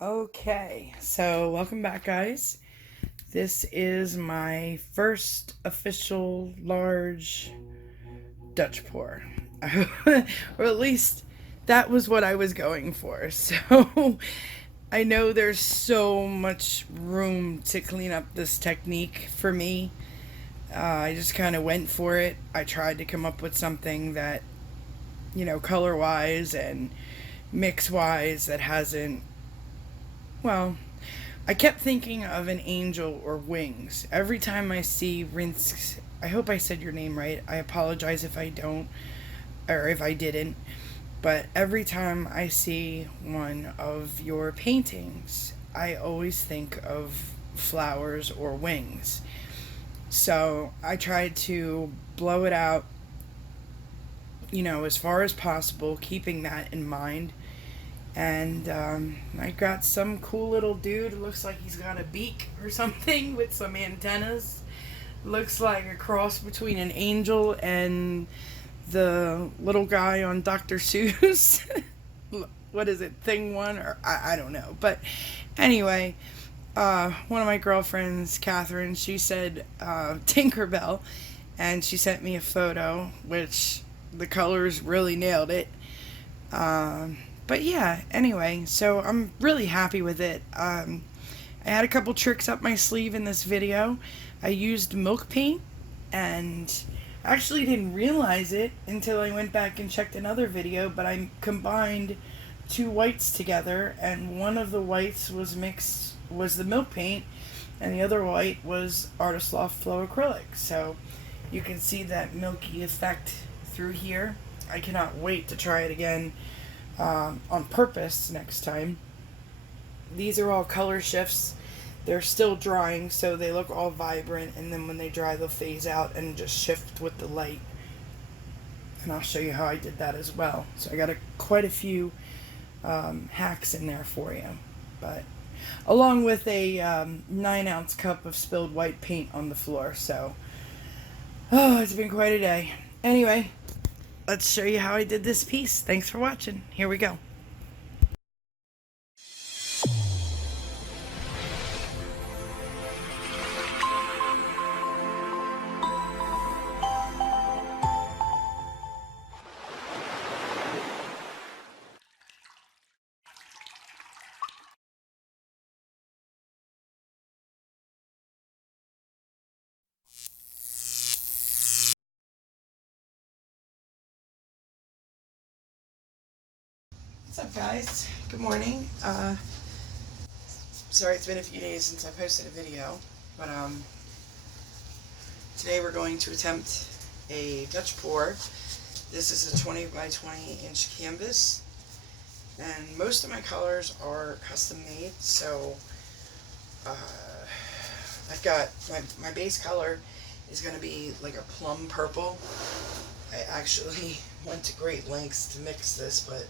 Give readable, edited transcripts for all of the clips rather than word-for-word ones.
Okay, so welcome back, guys. This is my first official large Dutch pour. Or at least that was what I was going for. So I know there's so much room to clean up this technique for me. I just kind of went for it. I tried to come up with something that, color wise and mix wise, that hasn't, well, I kept thinking of an angel or wings. Every time I see Rinske, I hope I said your name right. I apologize if I don't, or if I didn't. But every time I see one of your paintings, I always think of flowers or wings. So I tried to blow it out, as far as possible, keeping that in mind. And I got some cool little dude. It looks like he's got a beak or something with some antennas. Looks like a cross between an angel and the little guy on Dr. Seuss. What is it? Thing one? Or I don't know. But anyway, one of my girlfriends, Catherine, she said Tinkerbell. And she sent me a photo, which the colors really nailed it. But yeah, anyway, so I'm really happy with it. I had a couple tricks up my sleeve in this video. I used milk paint, and I actually didn't realize it until I went back and checked another video, but I combined two whites together, and one of the whites was the milk paint, and the other white was Artist Loft Flow acrylic. So you can see that milky effect through here. I cannot wait to try it again on purpose next time. These are all color shifts. They're still drying, so they look all vibrant, and then when they dry, they'll phase out and just shift with the light. And I'll show you how I did that as well. So I got quite a few hacks in there for you. But along with a 9-ounce cup of spilled white paint on the floor. So, it's been quite a day. Anyway, let's show you how I did this piece. Thanks for watching. Here we go. What's up, guys? Good morning. Sorry it's been a few days since I posted a video, but today we're going to attempt a Dutch pour. This is a 20 by 20 inch canvas, and most of my colors are custom made. So I've got my base color is going to be like a plum purple. I actually went to great lengths to mix this, but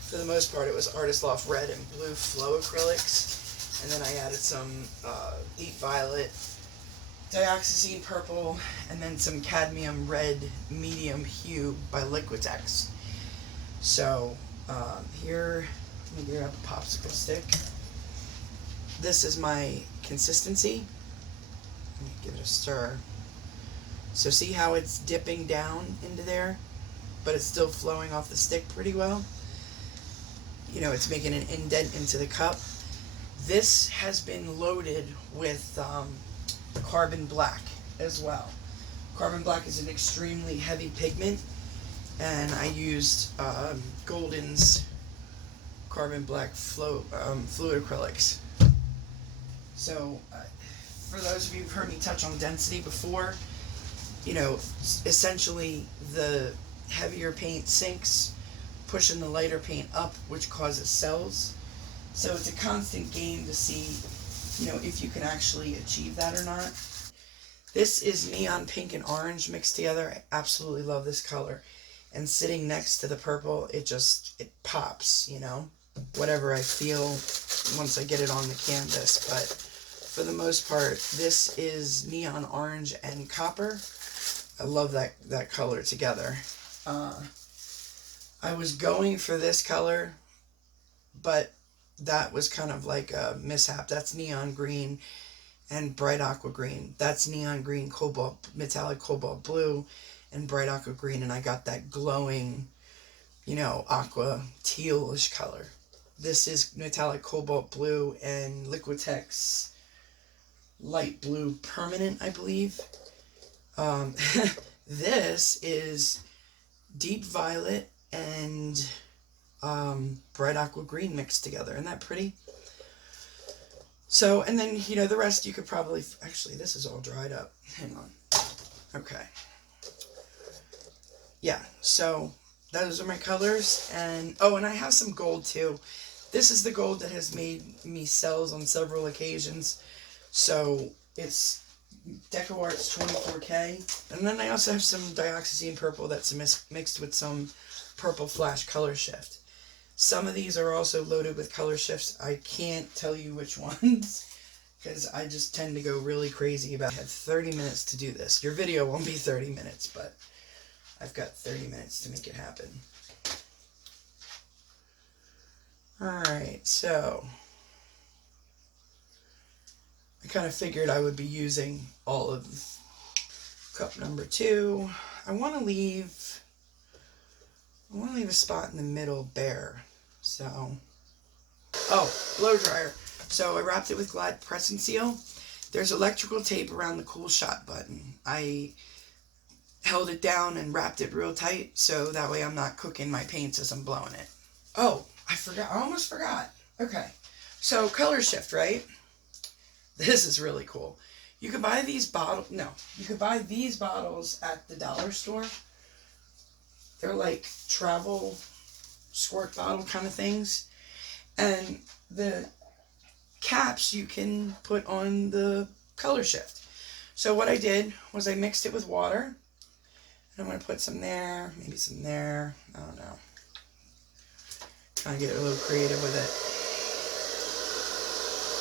for the most part it was Artist Loft red and blue flow acrylics, and then I added some deep violet, dioxazine purple, and then some cadmium red medium hue by Liquitex. So here, let me grab a popsicle stick. This is my consistency. Let me give it a stir. So see how it's dipping down into there, but it's still flowing off the stick pretty well. It's making an indent into the cup. This has been loaded with carbon black as well. Carbon black is an extremely heavy pigment, and I used Golden's carbon black fluid acrylics. So for those of you who've heard me touch on density before, essentially the heavier paint sinks, pushing the lighter paint up, which causes cells. So it's a constant game to see, if you can actually achieve that or not. This is neon pink and orange mixed together. I absolutely love this color. And sitting next to the purple, it pops, whatever I feel once I get it on the canvas. But for the most part, this is neon orange and copper. I love that color together. I was going for this color, but that was kind of like a mishap. That's neon green and bright aqua green. That's neon green, cobalt, metallic cobalt blue, and bright aqua green. And I got that glowing, you know, aqua tealish color. This is metallic cobalt blue and Liquitex light blue permanent, I believe. Um, this is deep violet and bright aqua green mixed together. Isn't that pretty? So, and then, you know, the rest you could probably, actually, this is all dried up. Hang on. Okay. Yeah, so those are my colors. And, oh, and I have some gold too. This is the gold that has made me sells on several occasions. So it's DecoArt's 24K. And then I also have some dioxazine purple that's mixed with some purple flash color shift. Some of these are also loaded with color shifts. I can't tell you which ones because I just tend to go really crazy about it. I had 30 minutes to do this. Your video won't be 30 minutes, but I've got 30 minutes to make it happen. Alright, so I kind of figured I would be using all of cup number 2. I want to leave a spot in the middle bare. So, oh, blow dryer. So I wrapped it with Glad Press and Seal. There's electrical tape around the cool shot button. I held it down and wrapped it real tight so that way I'm not cooking my paints as I'm blowing it. Oh, I forgot. I almost forgot. Okay. So color shift, right? This is really cool. You can buy these bottles. No, you can buy these bottles at the dollar store. They're like travel squirt bottle kind of things. And the caps you can put on the color shift. So what I did was I mixed it with water. And I'm going to put some there, maybe some there. I don't know. Kind of get a little creative with it.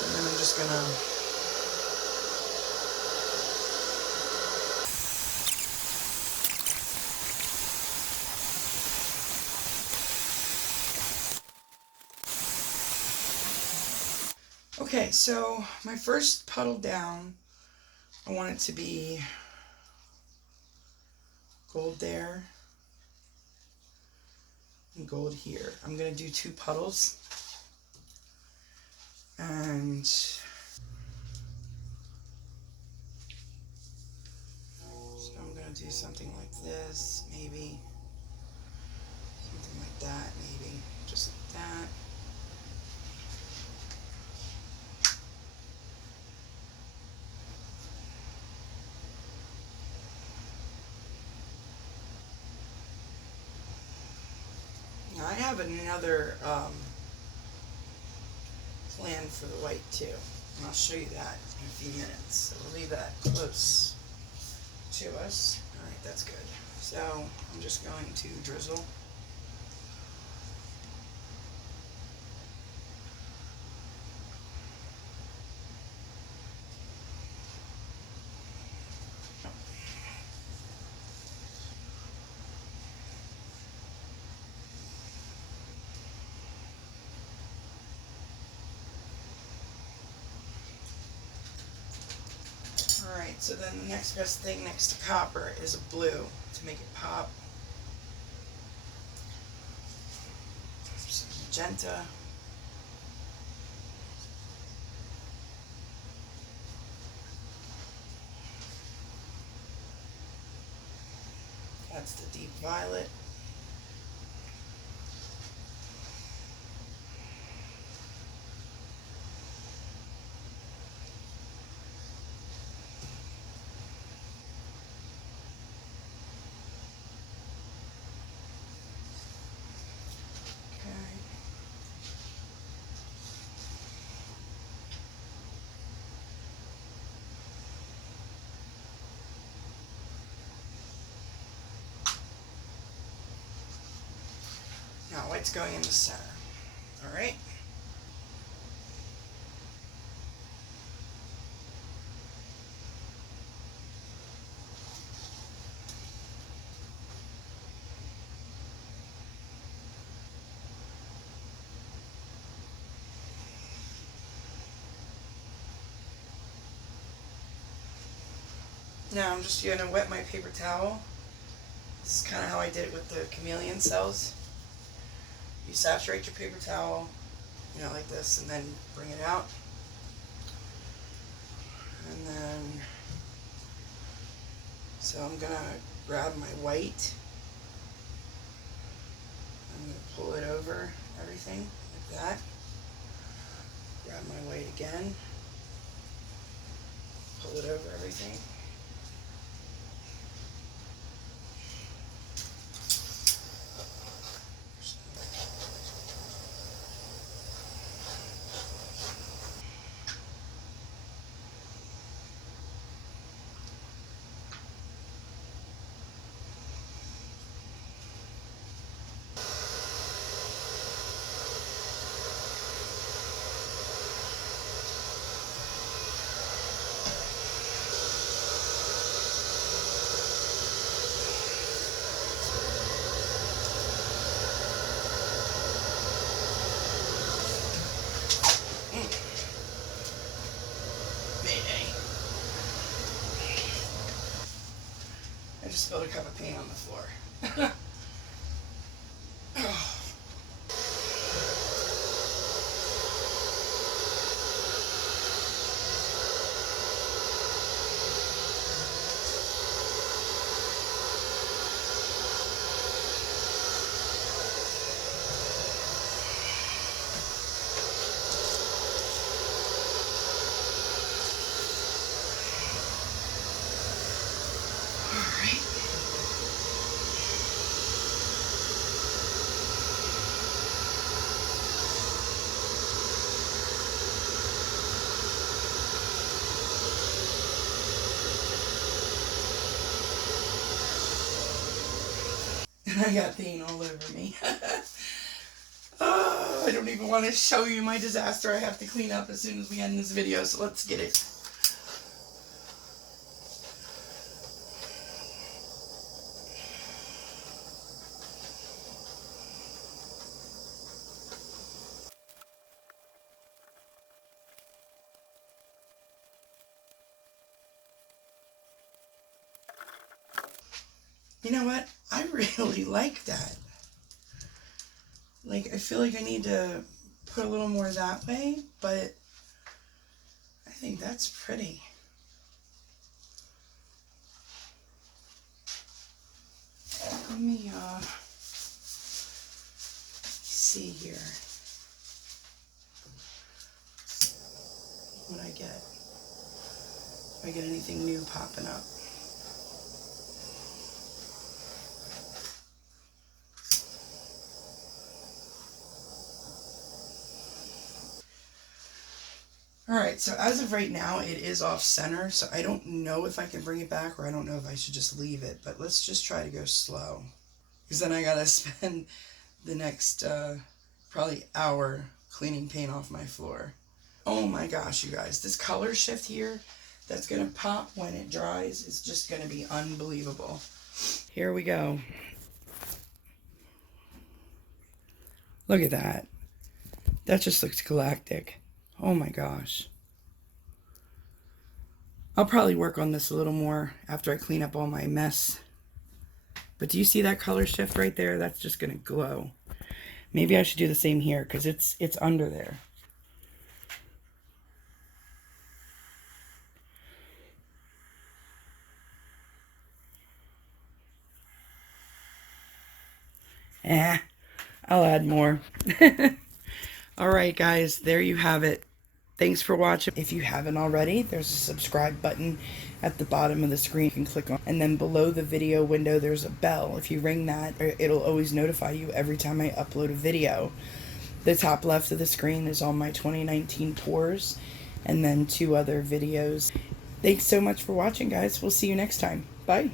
And then I'm just going to okay, so my first puddle down, I want it to be gold there and gold here. I'm going to do 2 puddles. And so I'm going to do something like this, maybe. Something like that, maybe. Just like that. Now I have another plan for the white too, and I'll show you that in a few minutes. So we'll leave that close to us. Alright, that's good. So I'm just going to drizzle. Alright, so then the next best thing next to copper is a blue to make it pop. Some magenta. That's the deep violet. Now white's going in the center. Alright. Now I'm just going to wet my paper towel. This is kind of how I did it with the chameleon cells. You saturate your paper towel, you know, like this, and then bring it out. And then, so I'm going to grab my white. I'm going to pull it over everything like that. Grab my white again. Pull it over everything. I just spilled a cup of paint on the floor. And I got paint all over me. Oh, I don't even want to show you my disaster I have to clean up as soon as we end this video, so let's get it. You know what? I really like that. Like, I feel like I need to put a little more that way, but I think that's pretty. Let me, see here what I get. If I get anything new popping up. Alright, so as of right now, it is off center, so I don't know if I can bring it back, or I don't know if I should just leave it, but let's just try to go slow. Because then I gotta spend the next, probably hour cleaning paint off my floor. Oh my gosh, you guys, this color shift here that's gonna pop when it dries is just gonna be unbelievable. Here we go. Look at that. That just looks galactic. Oh my gosh. I'll probably work on this a little more after I clean up all my mess. But do you see that color shift right there? That's just going to glow. Maybe I should do the same here because it's under there. I'll add more. Alright guys, there you have it. Thanks for watching. If you haven't already, there's a subscribe button at the bottom of the screen you can click on. And then below the video window, there's a bell. If you ring that, it'll always notify you every time I upload a video. The top left of the screen is all my 2019 pours, and then 2 other videos. Thanks so much for watching, guys. We'll see you next time. Bye.